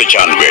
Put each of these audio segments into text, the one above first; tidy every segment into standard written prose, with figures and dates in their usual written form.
95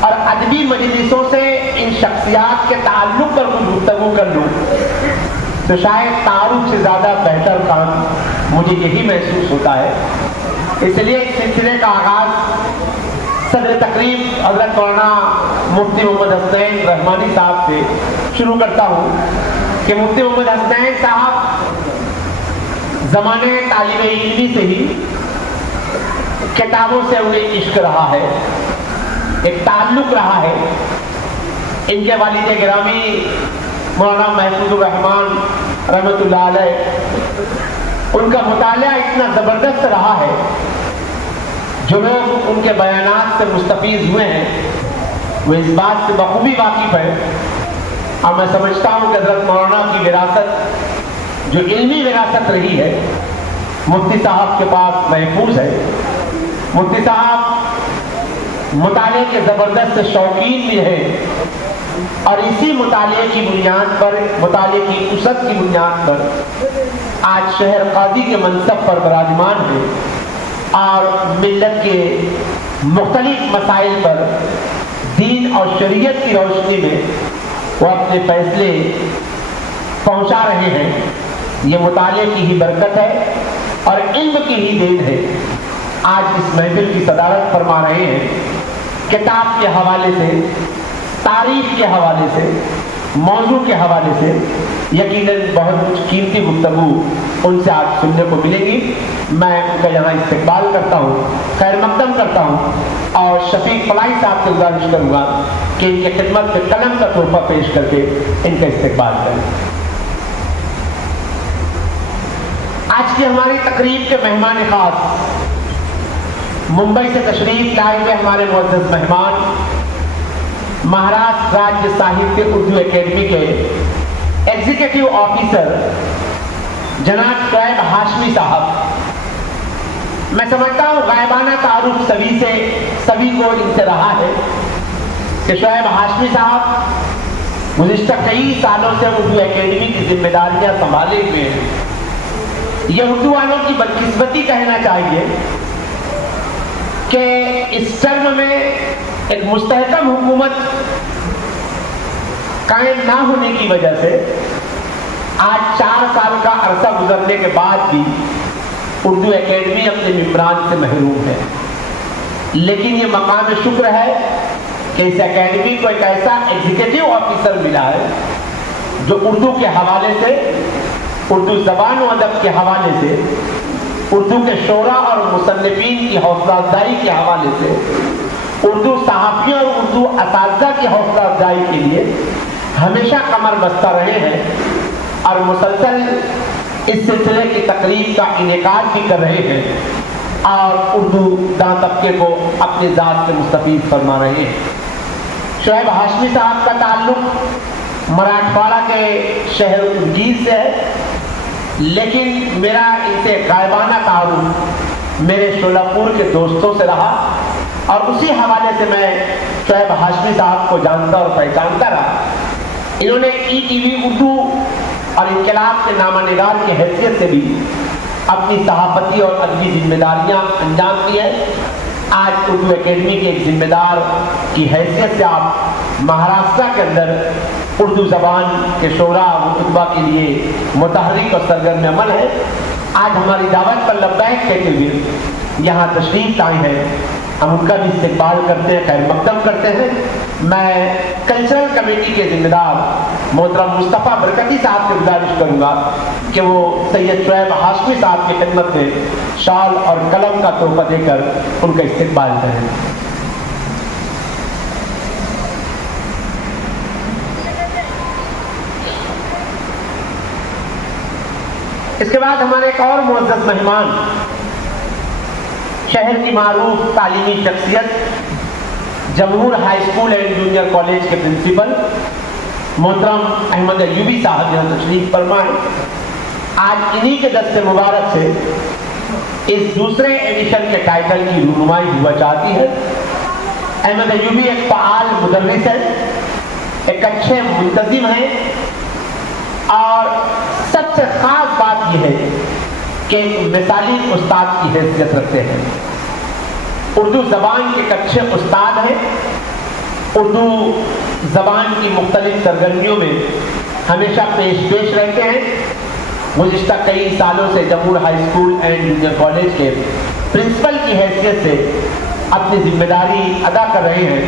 اور ادبی مجلسوں سے ان شخصیات کے تعلق پر کچھ گفتگو کر لوں تو شاید تعارف سے زیادہ بہتر کام مجھے یہی محسوس ہوتا ہے. اس لیے اس سلسلے کا آغاز صدر تقریب حضرت مولانا مفتی محمد حسنین رحمانی صاحب سے شروع کرتا ہوں کہ مفتی محمد حسنین صاحب زمانے طالب علمی سے ہی کتابوں سے انہیں عشق رہا ہے, ایک تعلق رہا ہے. ان کے والد گرامی مولانا محفوظ الرحمان رحمۃ اللہ علیہ, ان کا مطالعہ اتنا زبردست رہا ہے, جو لوگ ان کے بیانات سے مستفیض ہوئے ہیں وہ اس بات سے بخوبی واقف ہے. اور میں سمجھتا ہوں کہ حضرت مولانا کی وراثت جو علمی وراثت رہی ہے مفتی صاحب کے پاس محفوظ ہے. مفتی صاحب مطالعے کے زبردست شوقین بھی ہیں اور اسی مطالعے کی بنیاد پر, مطالعے کی وسعت کی بنیاد پر آج شہر قاضی کے منصب پر براجمان ہیں اور ملت کے مختلف مسائل پر دین اور شریعت کی روشنی میں وہ اپنے فیصلے پہنچا رہے ہیں. یہ مطالعے کی ہی برکت ہے اور علم کی ہی دین ہے. آج اس محفل کی صدارت فرما رہے ہیں. کتاب کے حوالے سے, تاریخ کے حوالے سے, موضوع کے حوالے سے یقیناً بہت کچھ قیمتی گفتگو ان سے آج سننے کو ملے گی. میں ان کا یہاں استقبال کرتا ہوں, خیر مقدم کرتا ہوں اور شفیق فلاحی صاحب سے گزارش کروں گا کہ ان کی خدمت میں قلم کا تحفہ پیش کر کے ان کا استقبال کریں. آج کی ہماری تقریب کے مہمان خاص ممبئی سے تشریف لائے ہوئے ہمارے معزز مہمان مہاراشٹر راجیہ ساہتیہ اردو اکیڈمی کے ایگزیکٹو آفیسر جناب شعیب ہاشمی صاحب. میں سمجھتا ہوں غائبانہ تعارف سبھی کو ان سے رہا ہے کہ شعیب ہاشمی صاحب گزشتہ کئی سالوں سے اردو اکیڈمی کی ذمہ داریاں سنبھالے ہوئے ہیں. یہ اردو والوں کی بدقسمتی کہنا چاہیے کہ اس ٹرم میں ایک مستحکم حکومت قائم نہ ہونے کی وجہ سے آج 4 سال کا عرصہ گزرنے کے بعد بھی اردو اکیڈمی اپنے ممبران سے محروم ہے. لیکن یہ مقام شکر ہے کہ اس اکیڈمی کو ایک ایسا ایگزیکٹو آفیسر ملا ہے جو اردو کے حوالے سے, اردو زبان و ادب کے حوالے سے, اردو کے شعراء اور مصنفین کی حوصلہ افزائی کے حوالے سے, اردو صحافیوں اور اردو اساتذہ کی حوصلہ افزائی کے لیے ہمیشہ کمر بستہ رہے ہیں اور مسلسل اس سلسلے کی تقریب کا انعقاد بھی کر رہے ہیں اور اردو داں طبقے کو اپنی ذات سے مستفید فرما رہے ہیں. شعیب ہاشمی صاحب کا تعلق مراٹھواڑہ کے شہر ارگیز سے ہے, لیکن میرا ان سے غائبانہ تعارف میرے شولاپور کے دوستوں سے رہا اور اسی حوالے سے میں شعیب ہاشمی صاحب کو جانتا اور پہچانتا رہا. انہوں نے ETV اردو اور انقلاب کے نامہ نگار کی حیثیت سے بھی اپنی صحافتی اور ادبی ذمہ داریاں انجام دی ہیں. آج اردو اکیڈمی کے ایک ذمہ دار کی حیثیت سے آپ مہاراشٹر کے اندر اردو زبان کے شعراء و خطبہ کے لیے متحرک اور سرگرم عمل ہے. آج ہماری دعوت پر لبیک کہتے ہوئے یہاں تشریف لائے ہیں, ہم ان کا بھی استقبال کرتے ہیں, خیر مقدم کرتے ہیں. میں کلچرل کمیٹی کے ذمہ دار محترم مصطفیٰ برکتی صاحب سے گزارش کروں گا کہ وہ سید شعیب ہاشمی صاحب کی خدمت میں شال اور قلم کا تحفہ دے کر ان کا استقبال کریں. اس کے بعد ہمارے ایک اور معزز مہمان شہر کی معروف تعلیمی شخصیت جمہور high school and junior college کے پرنسپل محترم احمد ایوبی صاحب یہاں تشریف فرما ہے. آج انہی کے دست مبارک سے اس دوسرے ایڈیشن کے ٹائٹل کی رونمائی ہوا چاہتی ہے. احمد ایوبی ایک فعال مدرس ہے, ایک اچھے منتظم ہیں اور سب سے خاص بات یہ ہے کہ ایک مثالی استاد کی حیثیت رکھتے ہیں. اردو زبان کے ایک اچھے استاد ہیں اردو زبان کی مختلف سرگرمیوں میں ہمیشہ پیش رہتے ہیں. گزشتہ کئی سالوں سے جمہور high school and junior college کے پرنسپل کی حیثیت سے اپنی ذمہ داری ادا کر رہے ہیں.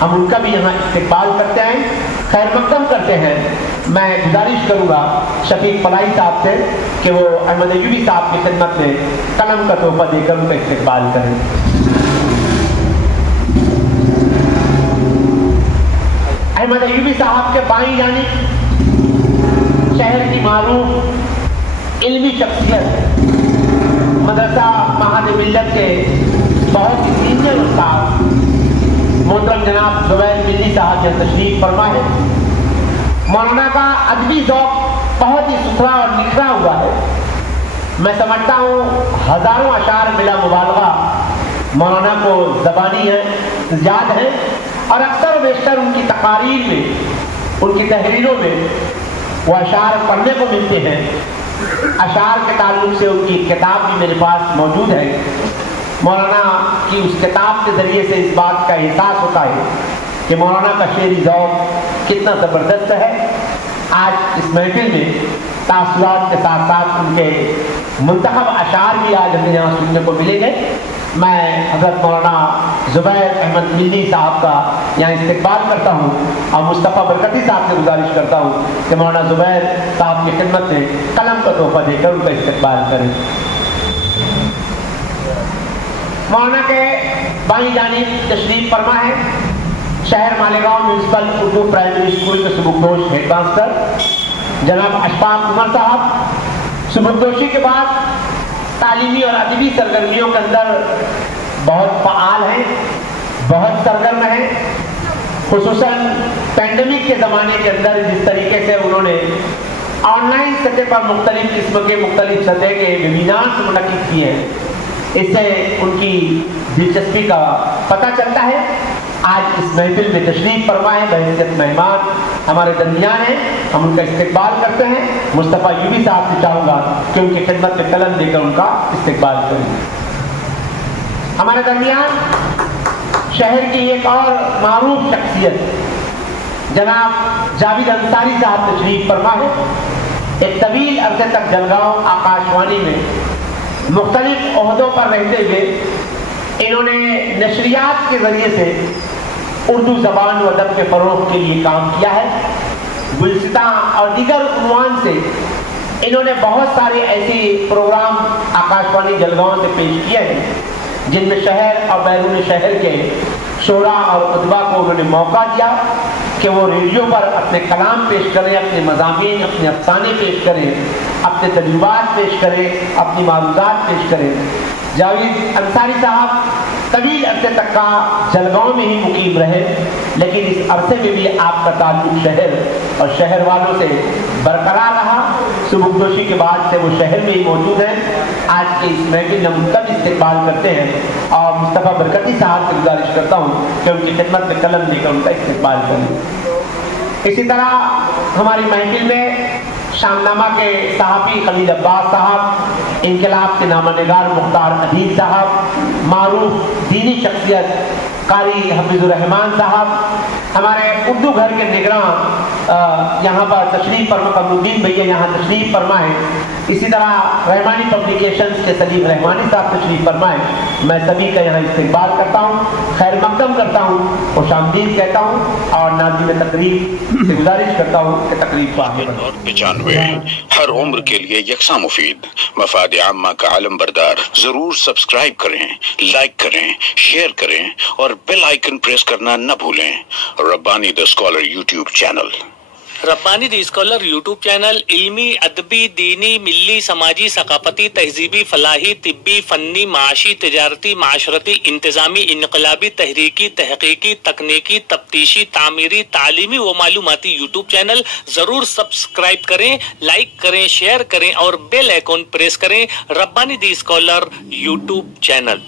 ہم ان کا بھی یہاں استقبال کرتے ہیں, خیر مقدم کرتے ہیں. میں گزارش کروں گا شفیق فلاحی صاحب سے کہ وہ احمد ایوبی صاحب کی خدمت میں قلم کا تحفہ دے کر ان کا استقبال کریں. احمد ایوبی صاحب کے بائیں جانب شہر کی معروف علمی شخصیت, مدرسہ معہد ملت کے بہت ہی سینئر استاد محترم جناب زبیر ملی صاحب جو تشریف فرما ہے. مولانا کا ادبی ذوق بہت ہی ستھرا اور نکھرا ہوا ہے. میں سمجھتا ہوں ہزاروں اشعار بلا مبالغہ مولانا کو زبانی ہیں, یاد ہیں, اور اکثر و بیشتر ان کی تقاریر میں, ان کی تحریروں میں وہ اشعار پڑھنے کو ملتے ہیں. اشعار کے تعلق سے ان کی کتاب بھی میرے پاس موجود ہے. مولانا کی اس کتاب کے ذریعے سے اس بات کا احساس ہوتا ہے کہ مولانا کا شعری ذوق کتنا زبردست ہے. آج اس محفل میں تاثرات کے ساتھ ساتھ ان کے منتخب اشعار بھی آج ہمیں یہاں سننے کو ملیں گے. میں حضرت مولانا زبیر احمد ملی صاحب کا یہاں استقبال کرتا ہوں اور مصطفیٰ برکتی صاحب سے گزارش کرتا ہوں کہ مولانا زبیر صاحب کی خدمت میں قلم کا تحفہ دے کر ان کا استقبال کریں. مولانا کے بائیں جانب تشریف فرما ہے شہر Malegaon municipal Urdu primary school کے سبکدوش ہیڈ ماسٹر جناب اشفاق عمر صاحب. سبکدوشی کے بعد تعلیمی اور ادبی سرگرمیوں کے اندر بہت فعال ہیں, بہت سرگرم ہیں. خصوصاً پینڈیمک کے زمانے کے اندر جس طریقے سے انہوں نے آن لائن سطح پر مختلف قسم کے مختلف سطح کے ویبینارز منعقد کیے ہیں, اس سے ان کی دلچسپی کا پتہ چلتا ہے. آج اس محفل میں تشریف فرما ہے, بحیثیت مہمان ہمارے درمیان ہیں. ہم ان کا استقبال کرتے ہیں. مصطفیٰ ایوبی صاحب سے چاہوں گا کہ ان کی خدمت میں قلم دے کر ان کا استقبال کریں. ہمارے درمیان شہر کی ایک اور معروف شخصیت جناب جاوید انصاری صاحب تشریف فرما ہے. ایک طویل عرصے تک جلگاؤں آکاشوانی میں مختلف عہدوں پر رہتے ہوئے انہوں نے نشریات کے ذریعے سے اردو زبان و ادب کے فروغ کے لیے کام کیا ہے. گلستان اور دیگر عنوان سے انہوں نے بہت سارے ایسے پروگرام آکاشوانی جلگاؤں سے پیش کیے ہیں جن میں شہر اور بیرون شہر کے شعراء اور ادبا کو انہوں نے موقع دیا کہ وہ ریڈیو پر اپنے کلام پیش کریں, اپنے مضامین, اپنے افسانے پیش کریں, اپنے تجربات پیش کریں, اپنی معروضات پیش کریں. جاوید انصاری صاحب طویل عرصے تک کا جلگاؤں میں ہی مقیم رہے, لیکن اس عرصے میں بھی آپ کا تعلق شہر اور شہر والوں سے برقرار رہا. سبکدوشی کے بعد سے وہ شہر میں ہی موجود ہیں. آج کے اس محفل میں ان کا بھی استقبال کرتے ہیں اور مصطفیٰ برکتی صاحب سے گزارش کرتا ہوں کہ ان کی خدمت میں قلم دے کر ان کا استقبال کریں. اسی طرح ہماری محفل میں شام نامہ کے صحافی خلیل عباس صاحب, انقلاب کے نامہ نگار مختار عدیل صاحب, معروف دینی شخصیت قاری حفیظ الرحمان صاحب, ہمارے اردو گھر کے نگراں یہاں پر تشریف فرما, قمر الدین بھیا یہاں تشریف فرما ہے. اسی طرح رحمانی پبلیکیشنز کے سلیم رحمانی صاحب تشریف فرما ہے. میں سبھی کا یہاں استقبال کرتا ہوں, خیر مقدم کرتا ہوں, خوش آمدید کہتا ہوں اور ناظرین تقریب سے گزارش کرتا ہوں کہ تقریب کو آگے بڑھائیں. ہر عمر کے لیے یکساں مفید مفاد عامہ کا علم بردار. ضرور سبسکرائب کریں, لائک کریں, شیئر کریں اور بیل آئیکن پریس کرنا نہ بھولیں. Rabbani the scholar YouTube channel. Rabbani the scholar YouTube channel علمی, ادبی, دینی, ملی, سماجی, ثقافتی, تہذیبی, فلاحی, طبی, فنی, معاشی, تجارتی, معاشرتی, انتظامی, انقلابی, تحریکی, تحقیقی, تکنیکی, تفتیشی, تعمیری, تعلیمی و معلوماتی یوٹیوب چینل. ضرور سبسکرائب کریں, لائک کریں, شیئر کریں اور بیل آئیکن پریس کریں. ربانی دی اسکالر یوٹیوب چینل.